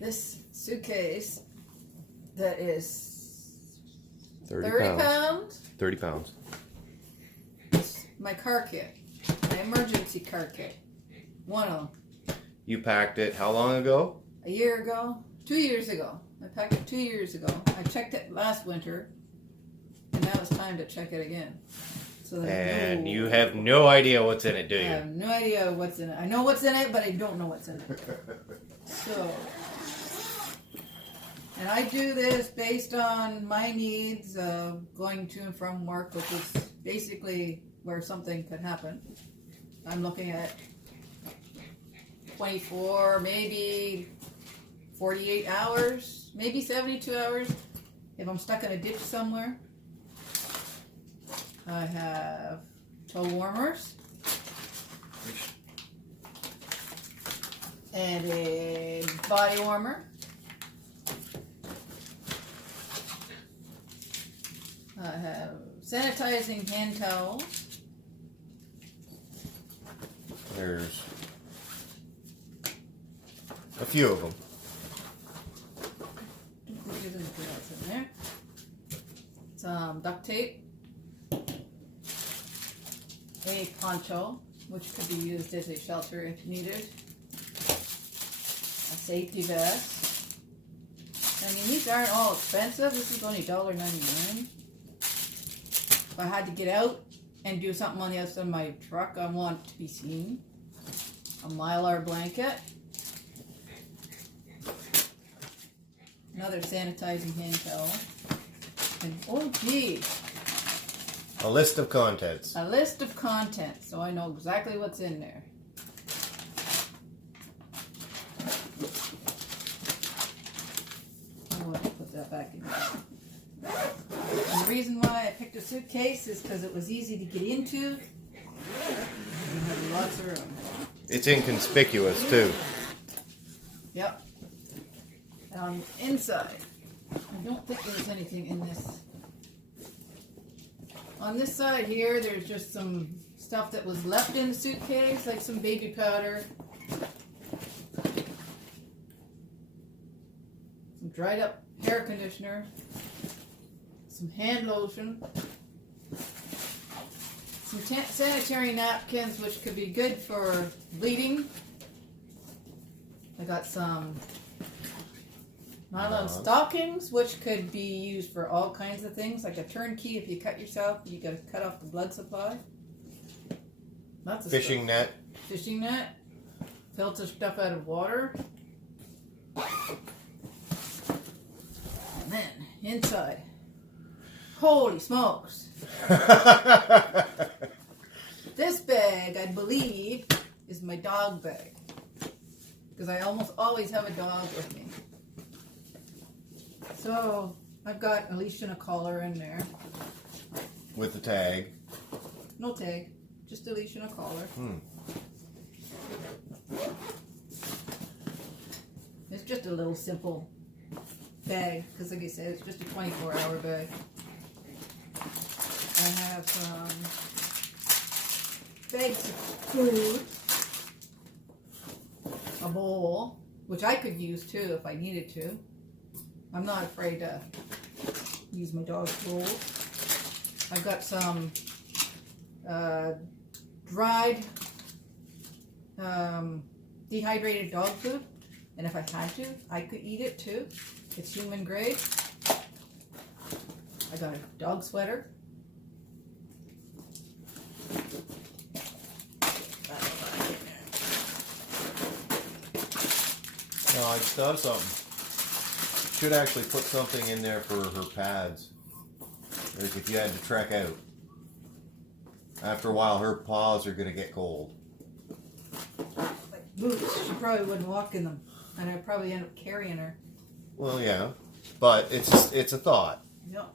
This suitcase that is 30 pounds. 30 pounds. It's my car kit, my emergency car kit. One of them. You packed it how long ago? A year ago, 2 years ago. I packed it 2 years ago. I checked it last winter, and now it's time to check it again. So and you have no idea what's in it, do you? I have no idea what's in it. I know what's in it, but I don't know what's in it. So, and I do this based on my needs of going to and from work, which is basically where something could happen. I'm looking at 24, maybe 48 hours, maybe 72 hours if I'm stuck in a ditch somewhere. I have toe warmers and a body warmer. I have sanitizing hand towels. There's a few of them. There's anything else in there. Some duct tape. A poncho, which could be used as a shelter if needed. A safety vest. I mean, these aren't all expensive. This is only $1.99. If I had to get out and do something on the outside of my truck, I want it to be seen. A Mylar blanket. Another sanitizing hand towel. And oh gee, A list of contents. a list of contents, so I know exactly what's in there. I want to put that back in there. And the reason why I picked a suitcase is because it was easy to get into and had lots of room. It's inconspicuous too. Yep. And on the inside, I don't think there's anything in this. On this side here, there's just some stuff that was left in the suitcase, like some baby powder, some dried up hair conditioner, some hand lotion, some sanitary napkins, which could be good for bleeding. I got some nylon stockings, which could be used for all kinds of things, like a turnkey. If you cut yourself, you got to cut off the blood supply. Lots of Fishing stuff. net. Fishing net. Filter stuff out of water. And then inside, holy smokes! This bag, I believe, is my dog bag, because I almost always have a dog with me. So I've got a leash and a collar in there. With the tag. No tag, just a leash and a collar. It's just a little simple bag, because like I said, it's just a 24-hour bag. I have some bags of food, a bowl, which I could use too if I needed to. I'm not afraid to use my dog's bowl. I've got some dried, dehydrated dog food, and if I had to, I could eat it too. It's human grade. I got a dog sweater. No, I just thought of something. Should actually put something in there for her pads. Like if you had to trek out. After a while, her paws are going to get cold. Like boots, she probably wouldn't walk in them, and I'd probably end up carrying her. Well, yeah, but it's a thought. Yep.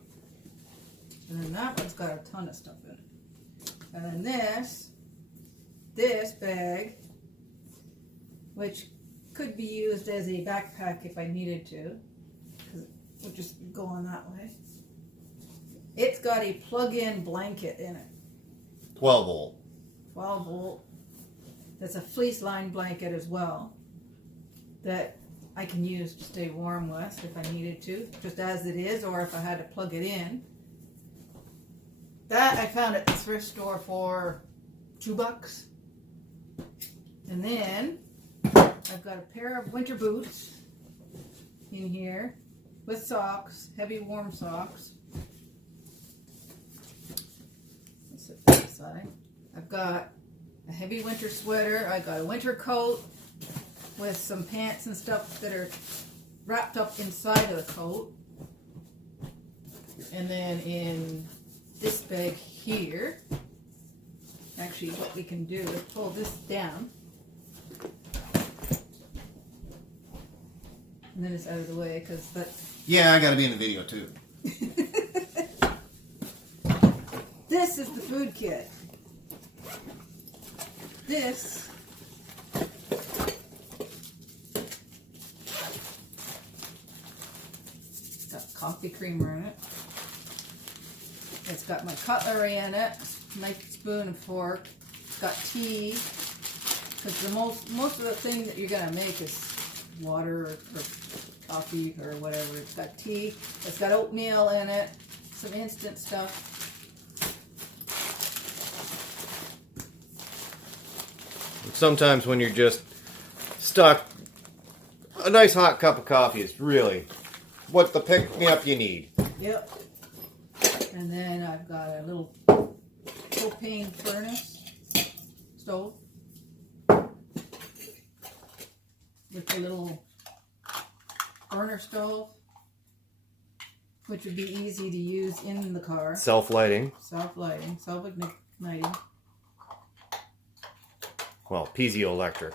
And then that one's got a ton of stuff in it. And then this bag, which could be used as a backpack if I needed to, because it would just go on that way. It's got a plug-in blanket in it. 12 volt. 12 volt. That's a fleece lined blanket as well that I can use to stay warm with if I needed to, just as it is, or if I had to plug it in. That I found at the thrift store for $2. And then I've got a pair of winter boots in here with socks, heavy warm socks. Let's set that aside. I've got a heavy winter sweater. I got a winter coat with some pants and stuff that are wrapped up inside of the coat. And then in this bag here, actually what we can do is pull this down. And then it's out of the way because that's... Yeah, I gotta be in the video too. This is the food kit. This got coffee creamer in it. It's got my cutlery in it, knife, spoon, and fork. It's got tea, because the most of the thing that you're gonna make is water or coffee or whatever. It's got tea. It's got oatmeal in it. Some instant stuff. Sometimes when you're just stuck, a nice hot cup of coffee is really what the pick-me-up you need. Yep. And then I've got a little propane furnace stove with a little burner stove, which would be easy to use in the car. Self-lighting. Self-lighting, self-igniting. Well, piezoelectric.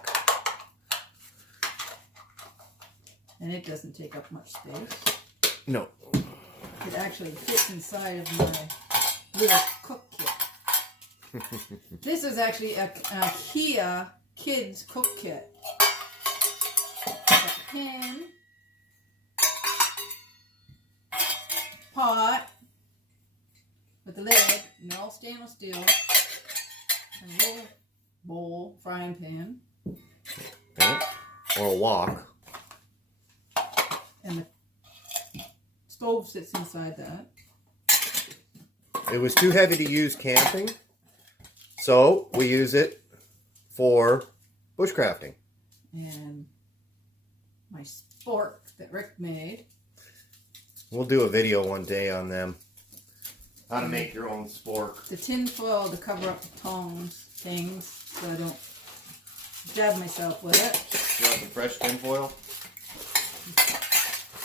And it doesn't take up much space. No. It actually fits inside of my little cook kit. This is actually a IKEA kids cook kit. Got a pan, pot with the lid, and all stainless steel, and a little bowl, frying pan, Yeah. Or a wok. and the stove sits inside that. It was too heavy to use camping, so we use it for bushcrafting. And my spork that Rick made. We'll do a video one day on them. How to make your own spork. The tin foil to cover up the tongs things so I don't jab myself with it. You want some fresh tin foil?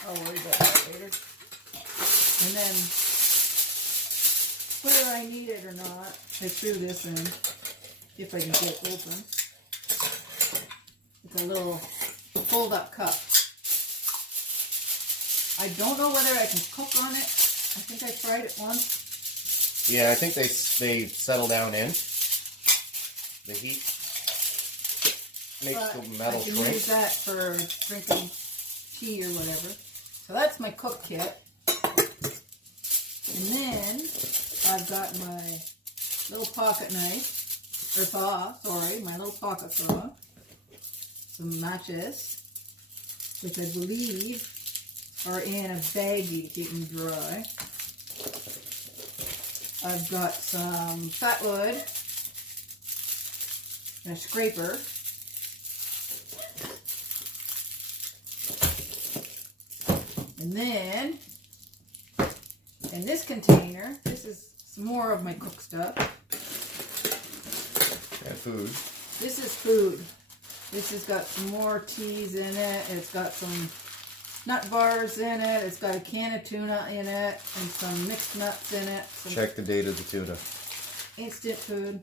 I'll worry about that later. And then, whether I need it or not, I threw this in, if I can get it open. It's a little fold-up cup. I don't know whether I can cook on it. I think I tried it once. Yeah, I think they settle down in. The heat makes But the metal I can shrink. use that for drinking tea or whatever. So that's my cook kit. And then I've got my little pocket knife, or saw, sorry, my little pocket saw. Some matches, which I believe are in a baggie to keep them dry. I've got some fat wood and a scraper. And then, in this container, this is some more of my cook stuff. And food. This is food. This has got some more teas in it. It's got some nut bars in it. It's got a can of tuna in it and some mixed nuts in it. Some Check the date of the tuna. instant food.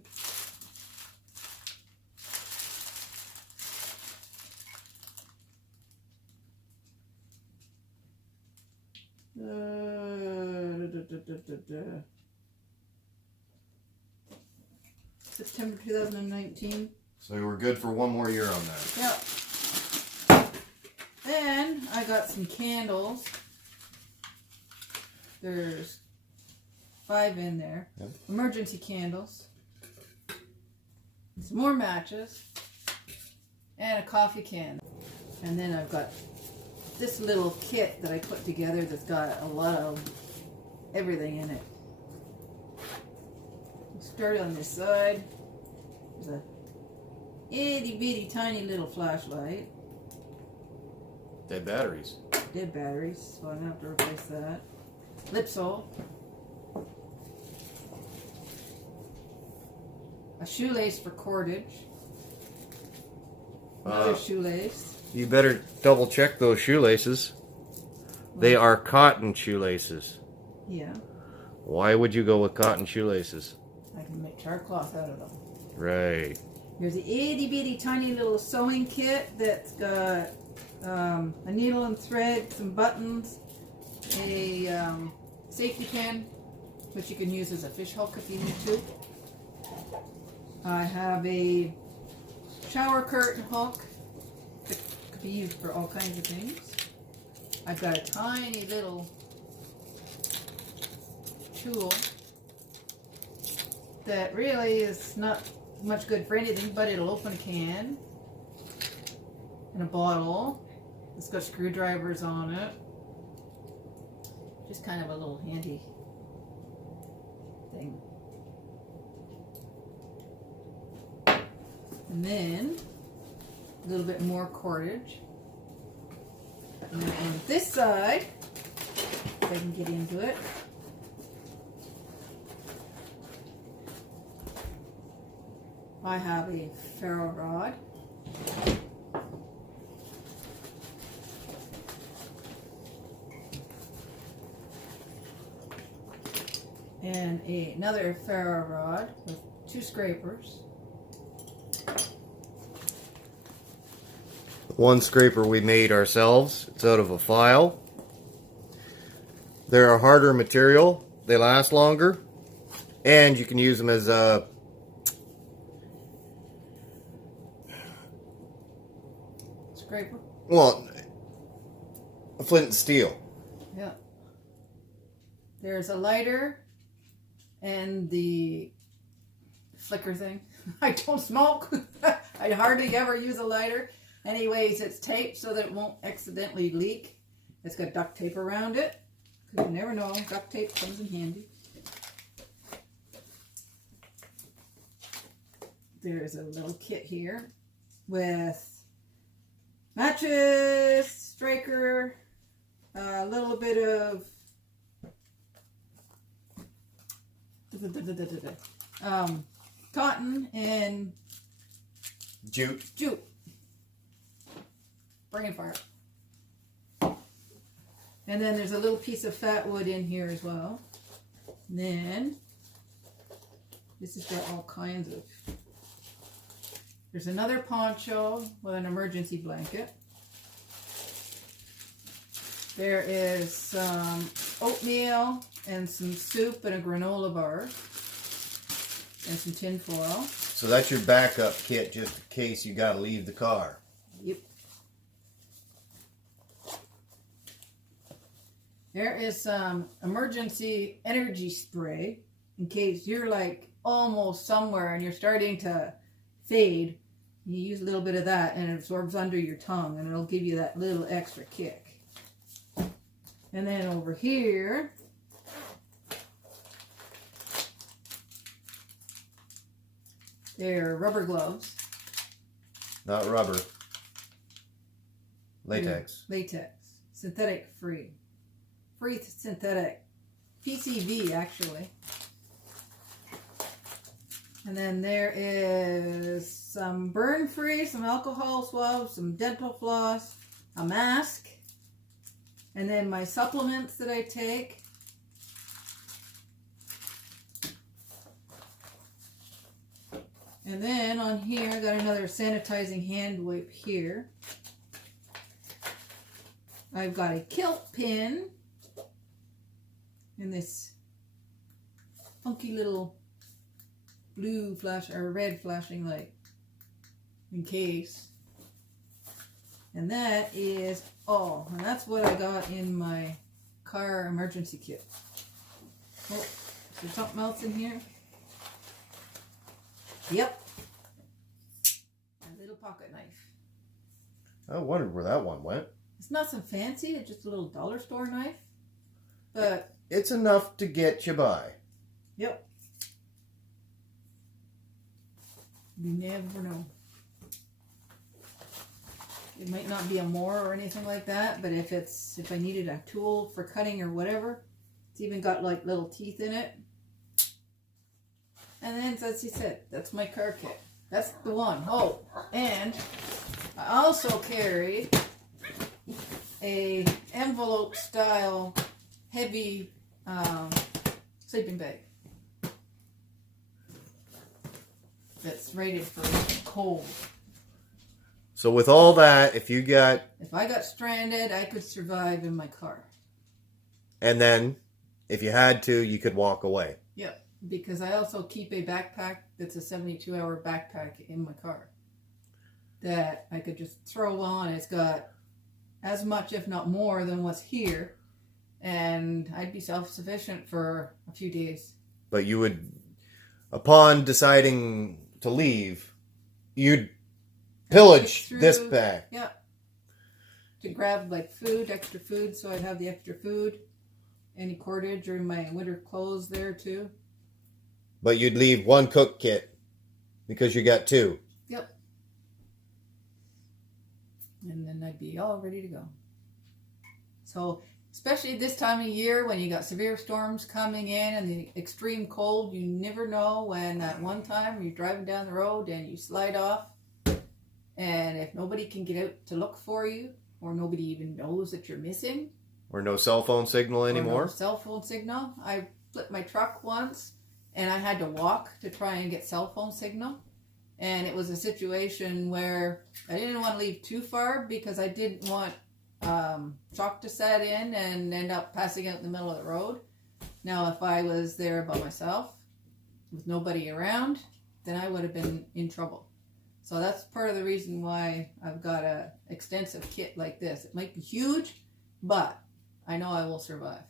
September 2019. So we're good for one more year on that. Yep. Then I got some candles. There's 5 in there. Yep. Emergency candles. Some more matches. And a coffee can. And then I've got this little kit that I put together that's got a lot of everything in it. Start on this side. There's a itty bitty tiny little flashlight. Dead batteries. Dead batteries, so I'm gonna have to replace that. Lipsol. A shoelace for cordage. Another shoelace. You better double check those shoelaces. They are cotton shoelaces. Yeah. Why would you go with cotton shoelaces? I can make charcloth out of them. Right. Here's the itty bitty tiny little sewing kit that's got a needle and thread, some buttons, a safety pin, which you can use as a fish hook if you need to. I have a shower curtain hook that could be used for all kinds of things. I've got a tiny little tool that really is not much good for anything, but it'll open a can and a bottle. It's got screwdrivers on it. Just kind of a little handy thing. And then a little bit more cordage. And then on this side, if I can get into it, I have a ferro rod. And another ferro rod with 2 scrapers. One scraper we made ourselves. It's out of a file. They're a harder material. They last longer. And you can use them as a Scraper? well, a flint and steel. Yeah. There's a lighter and the flicker thing. I don't smoke. I hardly ever use a lighter. Anyways, it's taped so that it won't accidentally leak. It's got duct tape around it. Because you never know, duct tape comes in handy. There's a little kit here with matches, striker, a little bit of cotton and jute. Bringing fire. And then there's a little piece of fat wood in here as well. And then this has got all kinds of. There's another poncho with an emergency blanket. There is some oatmeal and some soup and a granola bar and some tin foil. So that's your backup kit just in case you gotta leave the car. Yep. There is some emergency energy spray in case you're like almost somewhere and you're starting to fade. You use a little bit of that and it absorbs under your tongue and it'll give you that little extra kick. And then over here, they're rubber gloves. Not rubber. Latex. Latex. Synthetic free. Free synthetic. PCV actually. And then there is some burn free, some alcohol swabs, some dental floss, a mask, and then my supplements that I take. And then on here I got another sanitizing hand wipe here. I've got a kilt pin and this funky little blue flash or red flashing light in case. And that is all. And that's what I got in my car emergency kit. Oh, there something else in here? Yep. A little pocket knife. I wondered where that one went. It's not some fancy, it's just a little dollar store knife. But it's enough to get you by. Yep. You never know. It might not be a more or anything like that, but if I needed a tool for cutting or whatever, it's even got like little teeth in it. And then, as he said, that's my car kit. That's the one. Oh, and I also carry a envelope style heavy sleeping bag that's rated for cold. So with all that, if I got stranded, I could survive in my car. And then, if you had to, you could walk away. Yep, because I also keep a backpack that's a 72-hour backpack in my car that I could just throw on. It's got as much, if not more, than what's here. And I'd be self-sufficient for a few days. But you would, upon deciding to leave, you'd pillage this bag. Yeah. To grab like food, extra food, so I'd have the extra food. Any cordage or my winter clothes there too. But you'd leave one cook kit because you got two. Yep. And then I'd be all ready to go. So, especially this time of year when you got severe storms coming in and the extreme cold, you never know when at one time you're driving down the road and you slide off. And if nobody can get out to look for you, or nobody even knows that you're missing. Or no cell phone signal anymore. Or no cell phone signal. I flipped my truck once and I had to walk to try and get cell phone signal. And it was a situation where I didn't want to leave too far because I didn't want shock to set in and end up passing out in the middle of the road. Now, if I was there by myself with nobody around, then I would have been in trouble. So that's part of the reason why I've got a extensive kit like this. It might be huge, but I know I will survive.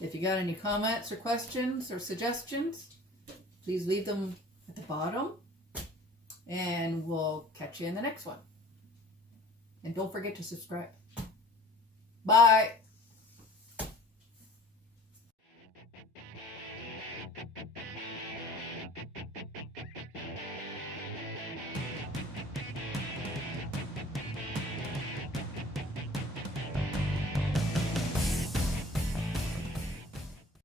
If you got any comments or questions or suggestions, please leave them at the bottom. And we'll catch you in the next one. And don't forget to subscribe. Bye.